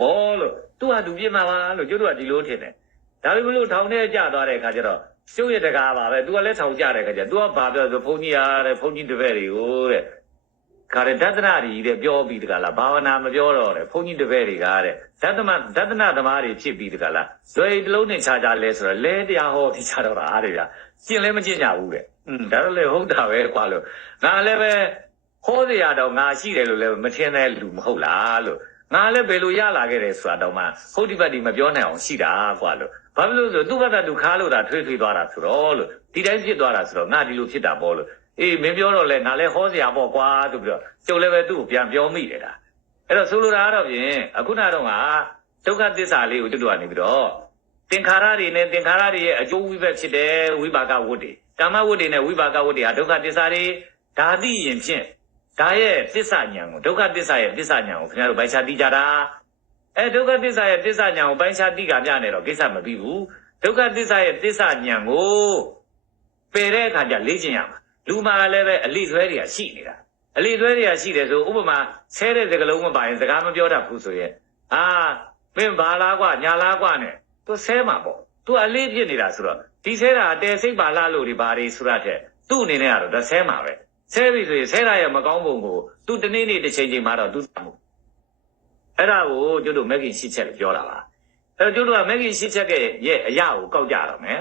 ဟောလို့သူ့ဟာသူပြစ်မှာပါလို့ကျုပ်တို့ကဒီလိုထင်တယ်ဒါပေမဲ့လို့ထောင်ထဲကျသွားတဲ့အခါကျတော့ကျုပ်ရဲ့တကားပါပဲ तू ကလည်းထောင်ကျတဲ့အခါကျ तू ကဘာပြောဆိုဘုန်းကြီးအားတဲ့ဘုန်းကြီးတပည့်တွေကိုတဲ့ခါတဲ့ဒသနာကြီးတဲ့ပြောပြီးတကလားဘာဝနာမပြောတော့တဲ့ဘုန်းကြီးတပည့်တွေကတဲ့ဒသမဒသနာသမားတွေဖြစ်ပြီးတကလားဇွေတလုံးနဲ့ခြားခြားလဲဆိုတော့လဲတရားဟောပြီးခြားတော့တာအားတွေဗျကျင်လည်းမကျင်ကြဘူးတဲ့อืมဒါတော့လေဟုတ်တာပဲကွာလို့ငါလည်းပဲဟောစရာတော့ငါရှိတယ်လို့လည်းမထင်တဲ့လူမဟုတ်လားလို့ ငါလည်းဘယ်လိုရလာခဲ့တယ်ဆိုတာတော့မှဟုတ်ဒီပတ်ဒီမပြောနိုင်အောင်ရှိတာကွာလို့ဘာဖြစ်လို့လဲဆိုသူ့ဘက်ကသူခါလို့တာထွေးထွေးသွားတာဆိုတော့လို့ဒီတိုင်းဖြစ်သွားတာဆိုတော့ငါဒီလိုဖြစ်တာပေါ့လို့အေးမင်းပြောတော့လဲငါလည်းဟောစရာပေါ့ကွာဆိုပြီးတော့ကျုပ်လည်းပဲသူ့ကိုပြန်ပြောမိတယ်လားအဲ့တော့ဆိုလိုတာကတော့ဖြင့်အခုနတော့ကဒုက္ခသစ္စာလေးကိုကျွတ်တော့နေပြီးတော့သင်္ခါရတွေနဲ့သင်္ခါရတွေရဲ့အကျိုးဝိဘက်ဖြစ်တဲ့ဝိပါကဝတ္တိကာမဝတ္တိနဲ့ဝိပါကဝတ္တိဟာဒုက္ခသစ္စာတွေဒါသိရင်ဖြင့် ဒါရဲ့သစ္စာဉာဏ်ကိုဒုက္ခသစ္စာရဲ့သစ္စာဉာဏ်ကိုခင်ဗျားတို့ဗိုက်ချတိကြတာအဲဒုက္ခသစ္စာရဲ့သစ္စာဉာဏ်ကိုဗိုက်ချတိကပြနေတော့ကိစ္စမပြီးဘူးဒုက္ခသစ္စာရဲ့သစ္စာဉာဏ်ကိုပယ်တဲ့အခါကျလေ့ကျင့်ရမှာလူမှာလည်းပဲအလိဆွဲတွေကရှိနေတာအလိဆွဲတွေကရှိတယ်ဆိုဥပမာဆဲတဲ့စကလုံးမပါရင်စကားမပြောတတ်ဘူးဆိုရင်အာမင်းဘာလားကွာညာလားကွာနဲ့သူဆဲမှာပေါ့သူအလေးဖြစ်နေတာဆိုတော့ဒီဆဲတာတဲစိတ်ပါလားလို့ဒီဘာတွေဆိုရတဲ့သူ့အနေနဲ့ကတော့ဒါဆဲမှာပဲ ဆဲပြီဆိုရင်ဆဲတာရဲ့မကောင်းပုံကိုသူတနေ့နေ့တစ်ချိန်ချိန်မှာတော့သူမှုအဲ့ဒါကိုကျွတ်တို့မက်ကင်ရှစ်ချက်လို့ပြောတာပါအဲ့တော့ကျွတ်တို့ကမက်ကင်ရှစ်ချက်ရဲ့အရာကိုကောက်ကြတော့မယ်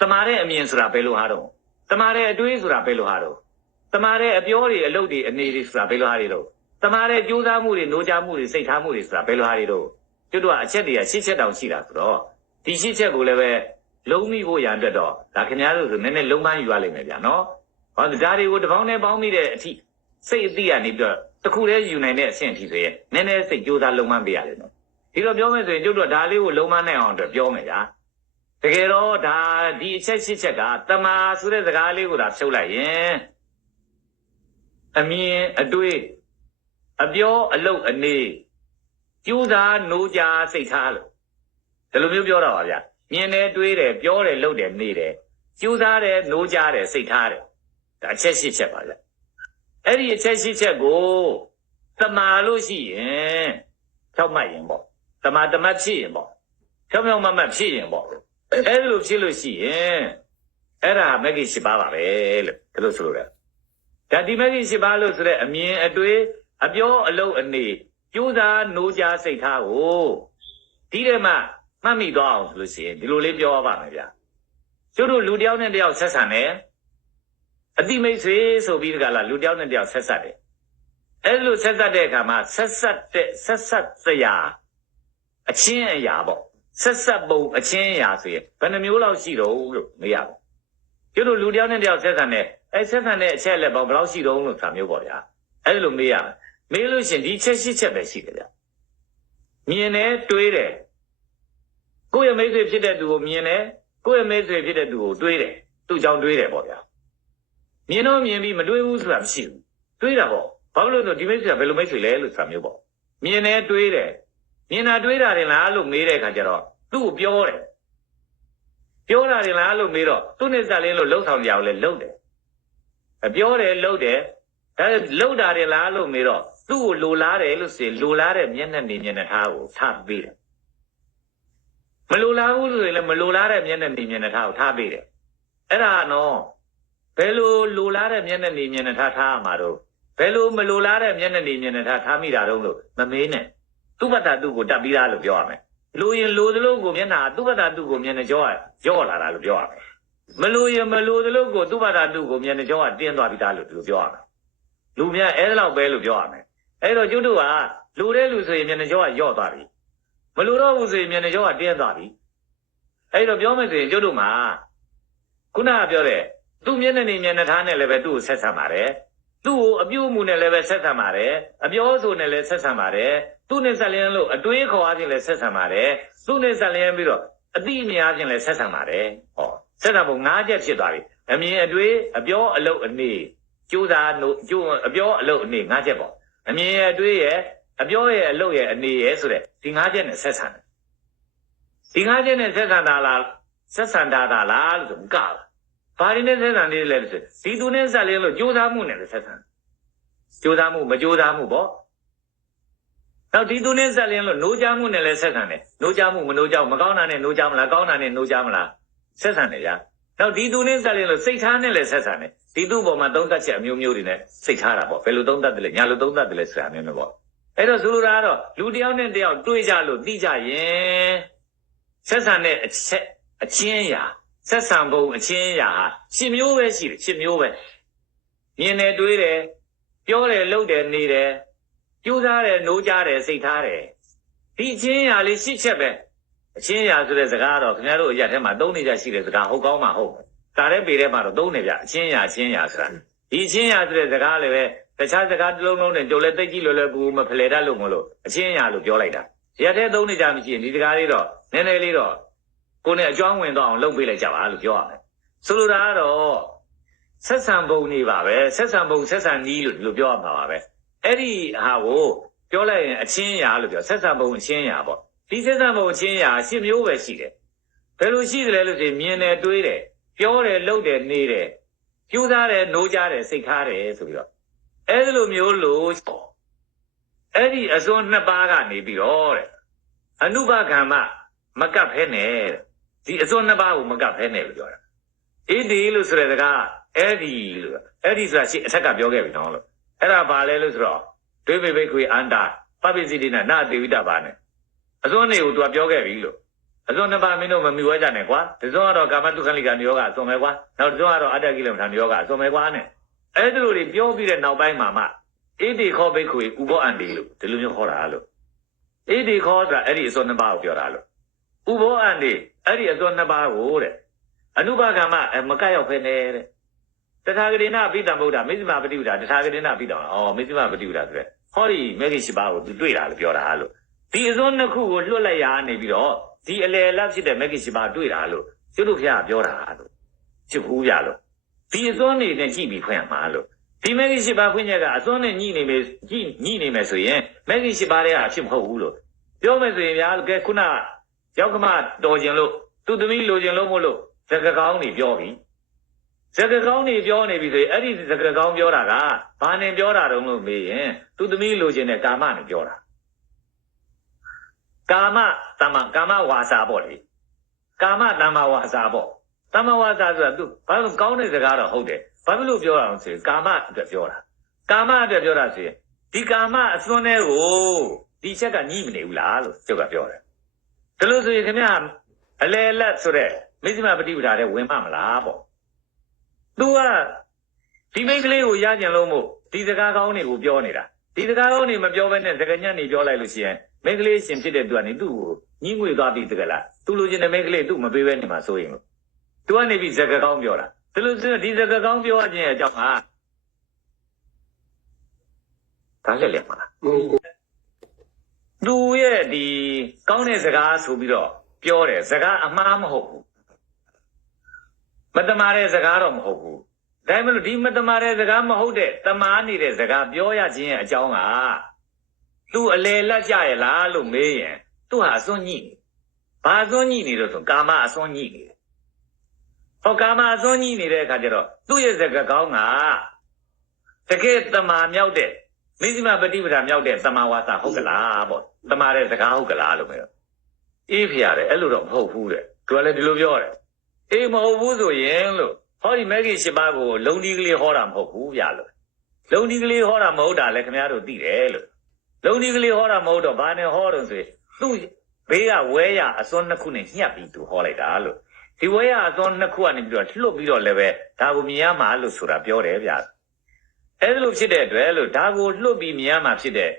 သမာတဲ့အမြင်ဆိုတာဘယ်လိုဟာတော့သမာတဲ့အတွေးဆိုတာဘယ်လိုဟာတော့သမာတဲ့အပြောတွေအလုပ်တွေအနေတွေဆိုတာဘယ်လိုဟာတွေတော့သမာတဲ့ကြိုးစားမှုတွေ노ကြမှုတွေစိတ်ထားမှုတွေဆိုတာဘယ်လိုဟာတွေတော့ကျွတ်တို့ကအချက်တွေကရှစ်ချက်တောင်ရှိတာဆိုတော့ဒီရှစ်ချက်ကိုလည်းပဲလုံးမိဖို့ရန်အတွက်တော့ဒါခင်ဗျားတို့ဆိုနည်းနည်းလုံးပန်းယူရလိမ့်မယ်ဗျာနော်။ ဘာလို့ဒါတွေကိုတစ်ပေါင်းနဲ့ပေါင်းမိတဲ့အထိစိတ်အတိကနေပြီးတော့တစ်ခုတည်းယူနိုင်တဲ့အဆင့်အထိဆိုရင်နည်းနည်းစိတ်ကြိုးစားလုံးပန်းပေးရတယ်နော်။ဒီတော့ပြောမယ်ဆိုရင်ကျုပ်တို့ကဒါလေးကိုလုံးပန်းနိုင်အောင်အတွက်ပြောမယ်ဗျာ။တကယ်တော့ဒါဒီအချက်ရှစ်ချက်ကတမာဆိုတဲ့စကားလေးကိုဒါဖြုတ်လိုက်ရင်အမြင်အတွေ့အပြောအလုပ်အနေကြိုးစား노ကြစိတ်ထားလို့ဒီလိုမျိုးပြောတော့ပါဗျာမြင်တယ်တွေးတယ်ပြောတယ်လုပ်တယ်နေတယ်ကြိုးစားတယ်노ကြတယ်စိတ်ထားတယ် ဒါအချက်ရှစ်ချက်ပါဗျာအဲ့ဒီအချက်ရှစ်ချက်ကိုတမာလို့ရှိရင်ဖြောက်မှတ်ရင်ပေါ့တမာတမတ်ဖြစ်ရင်ပေါ့ဖြောက်ဖြောက်မတ်မတ်ဖြစ်ရင်ပေါ့အဲ့လိုဖြစ်လို့ရှိရင်အဲ့ဒါမဂ္ဂင်၈ပါးပါပဲလို့ဒါလို့ဆိုလိုတယ်ဒါဒီမဂ္ဂင်၈ပါးလို့ဆိုတဲ့အမြင်အတွေ့အပြောအလုပ်အနေကြိုးစား노ကြစိတ်ထားကိုဒီထဲမှာမှတ်မိသွားအောင်ဆိုလို့ရှိရင်ဒီလိုလေးပြောရပါမယ်ဗျာကျတို့လူတယောက်နဲ့တယောက်ဆက်ဆံတယ် အတိမိတ်ဆွေဆိုပြီးတကလားလူတယောက်နဲ့တယောက်ဆက်ဆက်တယ်အဲ့လိုဆက်ဆက်တဲ့အခါမှာဆက်ဆက်တဲ့ဆက်ဆက်စရာအချင်းအရာပေါ့ဆက်ဆက်ပုံအချင်းအရာဆိုရင်ဘယ်နှမျိုးလောက်ရှိတော့လို့မရဘူးကျတို့လူတယောက်နဲ့တယောက်ဆက်ဆံတဲ့အဲဆက်ဆံတဲ့အချက်လက်ပေါ့ဘယ်လောက်ရှိတော့လို့ဆိုတာမျိုးပေါ့ဗျာအဲ့လိုမေးရမယ်မေးလို့ရှိရင်ဒီချက်ရှိချက်ပဲရှိတယ်ဗျမြင်တယ်တွေးတယ်ကိုယ့်ရဲ့မိတ်ဆွေဖြစ်တဲ့သူကိုမြင်တယ်ကိုယ့်ရဲ့မိတ်ဆွေဖြစ်တဲ့သူကိုတွေးတယ်သူ့ကြောင့်တွေးတယ်ပေါ့ဗျာ မြင်တော့မြင်ပြီးမတွေးဘူးဆိုတာမရှိဘူးတွေးတာပေါ့ဘာလို့လဲဆိုဒီမိတ်ဆွေကဘယ်လိုမိတ်ဆွေလဲလို့ဆိုတာမျိုးပေါ့မြင်တယ်တွေးတယ်မြင်တာတွေးတာတယ်လားလို့မေးတဲ့အခါကျတော့သူ့ကိုပြောတယ်ပြောတာတယ်လားလို့မေးတော့သူ့နဲ့စလင်းလို့လှုပ်ဆောင်ကြအောင်လဲလှုပ်တယ်ပြောတယ်လှုပ်တယ်ဒါလှုပ်တာတယ်လားလို့မေးတော့သူ့ကိုလိုလားတယ်လို့ဆိုရင်လိုလားတဲ့မျက်နှာနေမျက်နှာထားကိုထားပေးတယ်မလိုလားဘူးဆိုရင်လည်းမလိုလားတဲ့မျက်နှာနေမျက်နှာထားကိုထားပေးတယ်အဲ့ဒါနော် ဘယ်လိုလိုလားတဲ့မျက်နှာနေမျက်နှာထားထားရမှာတော့ဘယ်လိုမလိုလားတဲ့မျက်နှာနေမျက်နှာထားထားမိတာတော့လို့မမေးနဲ့သူ့ဘတ်တာသူ့ကိုတတ်ပြီးသားလို့ပြောရမယ်လိုရင်လိုသလိုကိုမျက်နှာသူ့ဘတ်တာသူ့ကိုမျက်နှာကြောရော့လာတာလို့ပြောရမယ်မလိုရင်မလိုသလိုကိုသူ့ဘတ်တာသူ့ကိုမျက်နှာကြောကတင်းသွားပြီးသားလို့သူပြောရမယ်လူများအဲ့ဒါလောက်ပဲလို့ပြောရမယ်အဲ့တော့ကျွတ်တို့ကလူတဲ့လူဆိုရင်မျက်နှာကြောကယော့သွားပြီမလိုတော့ဘူးဆိုရင်မျက်နှာကြောကတင်းသွားပြီအဲ့တော့ပြောမယ်ဆိုရင်ကျွတ်တို့မှာခုနကပြောတဲ့ သူ့မျက်နှာနေမျက်နှာထားနဲ့လည်းပဲသူ့ကိုဆက်ဆံပါတယ်သူ့ကိုအပြုအမူနဲ့လည်းပဲဆက်ဆံပါတယ်အပြောဆိုနဲ့လည်းဆက်ဆံပါတယ်သူ့နဲ့ဆက်လျင်းလို့အတွေးခေါ်အားဖြင့်လည်းဆက်ဆံပါတယ်သူ့နဲ့ဆက်လျင်းပြီးတော့အတိအမြအားဖြင့်လည်းဆက်ဆံပါတယ်ဟောဆက်ဆံဖို့၅ချက်ဖြစ်သွားပြီအမြင်အတွေးအပြောအလုပ်အနေကြိုးစားလို့ကြိုးအပြောအလုပ်အနေ၅ချက်ပေါ့အမြင်ရဲ့အတွေးရဲ့အပြောရဲ့အလုပ်ရဲ့အနေရဲ့ဆိုတဲ့ဒီ၅ချက်နဲ့ဆက်ဆံတယ်ဒီ၅ချက်နဲ့ဆက်ဆံတာလားဆက်ဆံတာလားလို့ဆိုမကဘူး ဘာရင်းနဲ့ဆက်ဆံနေလဲဆိုဒီသူနဲ့ဆက်လင်းလို့ကြိုးစားမှုနဲ့လည်းဆက်ဆံကြိုးစားမှုမကြိုးစားမှုပေါ့ နောက်ဒီသူနဲ့ဆက်လင်းလို့노ကြမှုနဲ့လည်းဆက်ဆံတယ်노ကြမှုမ노ကြဘူးမကောင်းတာနဲ့노ကြမလားကောင်းတာနဲ့노ကြမလားဆက်ဆံတယ်ဗျာနောက်ဒီသူနဲ့ဆက်လင်းလို့စိတ်ထားနဲ့လည်းဆက်ဆံတယ်ဒီသူ့ပေါ်မှာသုံးသပ်ချက်အမျိုးမျိုးတွေနဲ့စိတ်ထားတာပေါ့ဘယ်လိုသုံးသပ်တယ်လဲညာလိုသုံးသပ်တယ်လဲဆိုတာမျိုးမျိုးပေါ့အဲ့တော့ဆိုလိုတာကတော့လူတစ်ယောက်နဲ့တစ်ယောက်တွေးကြလို့သိကြရင်ဆက်ဆံတဲ့အချက်အချင်းအရာ ဆက်ဆံပုံအချင်းအရာဟာရှင်မျိုးပဲရှိတယ်ရှင်မျိုးပဲမြင်တယ်တွေးတယ်ပြောတယ်လုပ်တယ်နေတယ်ကြိုးစားတယ်နိုးကြတယ်စိတ်ထားတယ်ဒီအချင်းရာလေးရှစ်ချက်ပဲအချင်းရာဆိုတဲ့စကားတော့ခင်ဗျားတို့အရက်ထဲမှာသုံးနေကြရှိတဲ့စကားဟုတ်ကောင်းမှာဟုတ်တာတဲ့ပေထဲမှာတော့သုံးနေကြအချင်းရာအချင်းရာဆိုတာဒီအချင်းရာဆိုတဲ့စကားလည်းပဲတခြားစကားတစ်လုံးလုံးနဲ့ကြိုလဲတိတ်ကြည့်လို့လည်းဘူးမဖလှယ်တတ်လို့မလို့အချင်းရာလို့ပြောလိုက်တာရက်ထဲသုံးနေကြမရှိရင်ဒီစကားလေးတော့နည်းနည်းလေးတော့ ကိုယ်နဲ့အကျွမ်းဝင်တော့အောင်လုပ်ပေးလိုက်ကြပါလို့ပြောရမယ်ဆိုလိုတာကတော့ဆက်ဆံပုံနေပါပဲဆက်ဆံပုံဆက်ဆံနီးလို့ဒီလိုပြောရမှာပါပဲအဲ့ဒီဟာကိုပြောလိုက်ရင်အချင်းရာလို့ပြောဆက်ဆံပုံအချင်းရာပေါ့ဒီဆက်ဆံပုံအချင်းရာရှစ်မျိုးပဲရှိတယ်ဘယ်လိုရှိသလဲလို့ဆိုရင်မြင်တယ်တွေးတယ်ပြောတယ်လုပ်တယ်နေတယ်ကြိုးစားတယ်နိုးကြတယ်စိတ်ထားတယ်ဆိုပြီးတော့အဲ့ဒီလိုမျိုးလို့အဲ့ဒီအစွန်းနှစ်ပါးကနေပြီးတော့တဲ့အနုဘကမ္မမကပ်ဖဲနဲ့တဲ့ ဒီအစွန်းနှစ်ပါးကိုမကပ်ဖဲနဲ့လို့ပြောတာဣတိလို့ဆိုတဲ့စကားအဲ့ဒီလို့အဲ့ဒီဆိုတာရှေ့အထက်ကပြောခဲ့ပြီနော်လို့အဲ့ဒါဘာလဲလို့ဆိုတော့ဒွေမေဘိခွေအန္တာပပိစိတိနာနာတေဝိတဘာနဲ့အစွန်းနေကိုသူကပြောခဲ့ပြီလို့အစွန်းနှစ်ပါးမင်းတို့မမီဝဲကြနဲ့ကွာဒီစွန်းကတော့ကာမတုခလိကာနိယောဂအစွန်းပဲကွာနောက်ဒီစွန်းကတော့အတ္တကိလမထာနိယောဂအစွန်းပဲကွာနဲ့အဲ့ဒီလိုတွေပြောပြီးတဲ့နောက်ပိုင်းမှာမှဣတိခောဘိခွေဥဘောအန္တိလို့ဒီလိုမျိုးခေါ်တာလို့ဣတိခောဆိုတာအဲ့ဒီအစွန်းနှစ်ပါးကိုပြောတာလို့ ဥဘောအန္တိအဲ့ဒီအစွန်းနှစ်ပါးကိုတဲ့အနုဘကမ္မအမကတ်ရောက်ဖ ೇನೆ တဲ့ တထာဂရိဏပိတံဗုဒ္ဓမေဇိမပฏิပဒါတထာဂရိဏပိတံဩမေဇိမပฏิပဒါဆိုရဲဟောဒီမေဂိရှိပါကိုသူတွေ့တာလို့ပြောတာလို့ဒီအစွန်းနှစ်ခုကိုလွတ်လိုက်ရနေပြီးတော့ဒီအလယ်လက်ဖြစ်တဲ့မေဂိရှိပါတွေ့တာလို့ကျွတ်တို့ဖျားပြောတာလို့ချစ်ဘူးရလို့ဒီအစွန်းနေနဲ့ကြည့်ပြီးဖွင့်ရမှာလို့ဒီမေဂိရှိပါဖွင့်ချက်ကအစွန်းနဲ့ညှိနေမယ်ညှိညှိနေမယ်ဆိုရင်မေဂိရှိပါတွေကအဖြစ်မဟုတ်ဘူးလို့ပြောမယ်ဆိုရင်ဗျာကဲခုန ရောက်ကမတော်ခြင်းလို့သူသမီးလိုခြင်းလို့မို့လို့စကကောင်းနေပြောပြီစကကောင်းနေပြောနေပြီဆိုရင်အဲ့ဒီစကကောင်းပြောတာကဘာနဲ့ပြောတာတုံးလို့မေးရင်သူသမီးလိုချင်တဲ့ကာမနဲ့ပြောတာကာမတမကာမဝါစာပေါ့လေကာမတမဝါစာပေါ့တမဝါစာဆိုတာသူဘာလို့ကောင်းတဲ့စကားတော့ဟုတ်တယ်ဘာဖြစ်လို့ပြောတာလဲဆိုရင်ကာမအတွက်ပြောတာကာမအတွက်ပြောတာဆိုရင်ဒီကာမအစွန်းတွေကိုဒီချက်ကညှိမနေဘူးလားလို့ကျုပ်ကပြောတယ် ဒါလို့ဆိုရင်ခင်ဗျအလေလက်ဆိုတဲ့မိစ္ဆမပฏิပဒါတဲ့ဝင်မမလားပေါ့ तू ကဒီမိန်းကလေးကိုရကြံလို့မို့ဒီစကားကောင်းတွေကိုပြောနေတာဒီစကားကောင်းတွေမပြောဘဲနဲ့စကားညံ့နေပြောလိုက်လို့ရှိရင်မိန်းကလေးရှင်ဖြစ်တဲ့သူကနေသူ့ကိုညှိငွေသွားပြီးတကလားသူလိုချင်တဲ့မိန်းကလေးသူ့မပေးဘဲနေမှာစိုးရင်လို့ तू ကနေပြီးစကားကောင်းပြောတာဒါလို့ဆိုရင်ဒီစကားကောင်းပြောရခြင်းအကြောင်းဟာဒါလည်းလေမလား သူရဲ့ဒီကောင်းတဲ့စကားဆိုပြီးတော့ပြောတယ်စကားအမှားမဟုတ်ဘူးမတမာတဲ့စကားတော့မဟုတ်ဘူးဒါပေမဲ့လို့ဒီမတမာတဲ့စကားမဟုတ်တဲ့တမားနေတဲ့စကားပြောရခြင်းရဲ့အကြောင်းကသူအလေလက်ကြရလားလို့မေးရင်သူဟာအစွန်းညိနေဘာအစွန်းညိနေလို့ဆိုကာမအစွန်းညိနေတယ်ဟောကာမအစွန်းညိနေတဲ့အခါကျတော့သူ့ရဲ့စကားကောင်းကတကယ်တမာမြောက်တဲ့မိစ္ဆမပฏิပဒါမြောက်တဲ့သမာဝါစာဟုတ်ကလားပေါ့ သမာတဲ့စကားဟုတ်ကလားလို့ပြောအေးဖျားတယ်အဲ့လိုတော့မဟုတ်ဘူးတဲ့သူကလည်းဒီလိုပြောတယ်အေးမဟုတ်ဘူးဆိုရင်လို့ဟောဒီမဂ္ဂင်၈ပါးကိုလုံဒီကလေးဟောတာမဟုတ်ဘူးဗျာလို့လုံဒီကလေးဟောတာမဟုတ်တာလည်းခင်ဗျားတို့သိတယ်လို့လုံဒီကလေးဟောတာမဟုတ်တော့ဘာနဲ့ဟောတော့ဆိုရင်သူ့ဘေးကဝဲရအစွန်းနှစ်ခုနဲ့ညှပ်ပြီးသူဟောလိုက်တာလို့ဒီဝဲရအစွန်းနှစ်ခုကနေပြီးတော့လှုပ်ပြီးတော့လည်းပဲဒါကိုမြင်ရမှာလို့ဆိုတာပြောတယ်ဗျာအဲ့လိုဖြစ်တဲ့အတွက်လို့ဒါကိုလွတ်ပြီးမြင်ရမှာဖြစ်တဲ့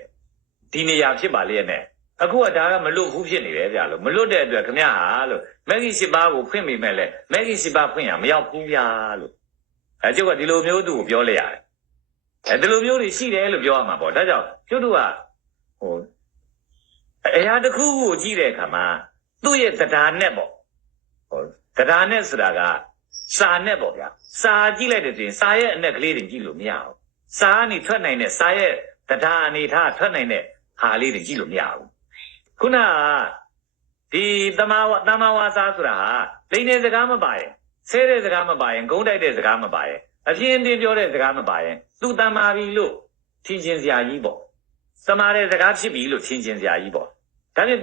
ဒီနေရာဖြစ်ပါလေနဲ့အခုကဒါကမလွတ်ဘူးဖြစ်နေတယ်ဗျာလို့မလွတ်တဲ့အတွက်ခမရဟာလို့မဂ္ဂင်၈ပါးကိုဖွင့်မိမဲ့လဲမဂ္ဂင်၈ပါးဖွင့်ရမရောက်ဘူးဗျာလို့အဲကျုပ်ကဒီလိုမျိုးသူ့ကိုပြောလိုက်ရတယ်အဲဒီလိုမျိုးတွေရှိတယ်လို့ပြောရမှာပေါ့ဒါကြောင့်ကျုပ်တို့ကဟိုအရာတစ်ခုကိုကြည့်တဲ့အခါမှာသူ့ရဲ့တရားနဲ့ပေါ့ဟိုတရားနဲ့ဆိုတာကစာနဲ့ပေါ့ဗျာစာကြည့်လိုက်တဲ့ဆိုရင်စာရဲ့အနဲ့ကလေးတွေကြည့်လို့မရဘူးစာကနေထွက်နိုင်တဲ့စာရဲ့တရားအနေထားထွက်နိုင်တဲ့ ဟာလေးတွေကြည့်လို့မရဘူးခုနကဒီတမဝတမဝါစာဆိုတာဟာလိန်တဲ့စကားမပါရင်ဆဲတဲ့စကားမပါရင်ဂုံးတိုက်တဲ့စကားမပါရင်အပြင်းအတင်းပြောတဲ့စကားမပါရင်သူတမ္မာပြီလို့ထင်ချင်းစရာကြီးပေါ့သမားတဲ့စကားဖြစ်ပြီလို့ထင်ကျင်စရာကြီးပေါ့ဒါဖြင့်